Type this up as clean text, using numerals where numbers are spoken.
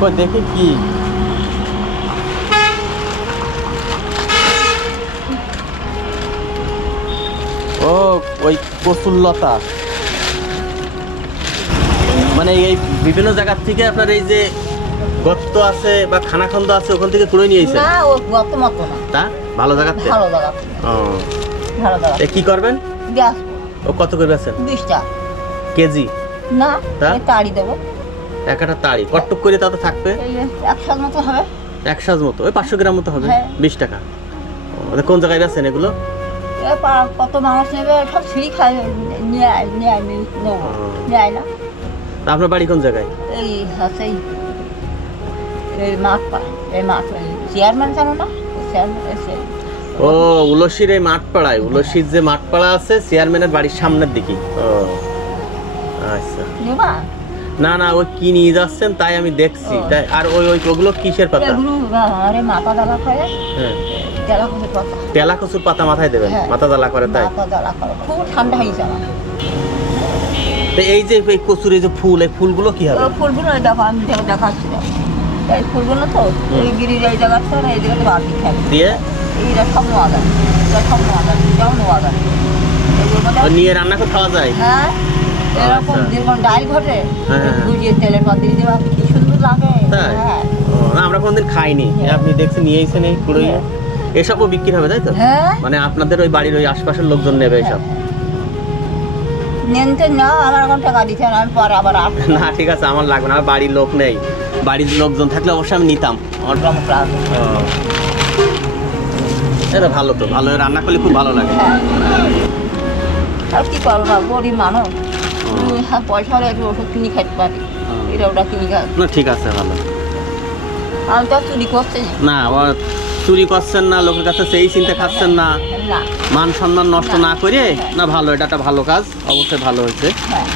কই দেখি কি ও ওই কচুরলতা মানে এই বিভিন্ন জায়গা থেকে আপনার এই যে গর্ত আছে বা খানাখন্দ আছে ওখান থেকে তুলে নিয়ে এসেছেন? না ও গত মতো না, তা ভালো জায়গা থেকে? ভালো জায়গা, ও ভালো জায়গা। এ কি করবেন? গ্যাস ও কত করে বেচেন 20 টাকা কেজি? না, তা? এই তাড়ি দেবো, একটা তাড়ি কটটুক করে তা তো থাকবে এই 100 মতো হবে। 100 মতো, ওই 500 গ্রাম মতো হবে। হ্যাঁ। 20 টাকা। ও, কোন জায়গায় বেচেন এগুলো? কত মানুষ নেবে, সব ছিঁড়ি খায়, নিয়ে আয় নেবো, ও। নিয়ে আয় না। তা আপনার বাড়ি কোন জায়গায়? এই হচ্ছে এই মাঠ পাড়া, এই মাঠ, চেয়ারম্যান জানো না? চেয়ারম্যান এসে ও উলসির এই মাঠপাড়ায়, উলসির যে মাঠপাড়া আছে চেয়ারম্যানের বাড়ির সামনের দিকে। ও আচ্ছা। নেবা না না ওই কি নিয়ে যাচ্ছেন তাই আমি দেখছি। ও। তাই আর ওই ওগুলো কিসের পাতা? এগুলো আরে মাথা জ্বালা করে, হ্যাঁ, জ্বালা করে পাতা, তেলা কচুর পাতা মাথায় দেবেন, হ্যাঁ। মাথা জ্বালা করে তাই? মাথা জ্বালা করে, খুব ঠান্ডা হয়েছে আমার। তো এই যে এই কচুর এই যে ফুল, এই ফুলগুলো কি হবে? ওই ফুলগুলো দেখো, আমি দেখাচ্ছি না। এই ফুলগুলো তো এই গিরির এই জায়গাটা না, এই জায়গাটা বাড়ি থাকে দিয়ে এইটা সব নোয়া যায়, এটা সব নোয়া যায়, এটাও নোয়া যায়। এগুলোর মধ্যে ও নিয়ে রান্না করে খাওয়া যায়? হ্যাঁ, এরকম আচ্ছা। যেরকম ডাল ঘটে, হ্যাঁ। গুজিয়ে তেলের পাতা দিয়ে দেওয়া কি সুন্দর লাগে। তাই? হ্যাঁ ও, না আমরা কোনোদিন খাইনি। হ্যাঁ। আপনি দেখছেন নিয়ে এসেছেন এই কুড়োই, হ্যাঁ। এসবও বিক্রি হবে তাই তো? হ্যাঁ, মানে আপনাদের ওই বাড়ির ওই আশপাশের লোকজন নেবে এসব? নিতে না, আমার এখন টাকা দিতে না, আমি পরে আবার আসবো। না ঠিক আছে, আমার লাগবে না, আমার বাড়ির লোক নেই। বাড়ির লোকজন থাকলে অবশ্যই আমি নিতাম। আমার ও। এটা ভালো তো, ভালো রান্না করলে খুব ভালো লাগে। হ্যাঁ, আর কি করবো, গরিব মানুষ, ও। পয়সা হলে একটু ওষুধ কিনে খাইতে পারি, এটা ওটা কিনে খাই। না ঠিক আছে, ভালো। আমি তো আর চুরি করছি না আবার চুরি করছেন না, লোকের কাছে সেই চিন্তা খাচ্ছেন না, না। মান সম্মান নষ্ট না করে, না ভালো, এটা একটা ভালো কাজ, অবশ্যই ভালো হয়েছে। হ্যাঁ।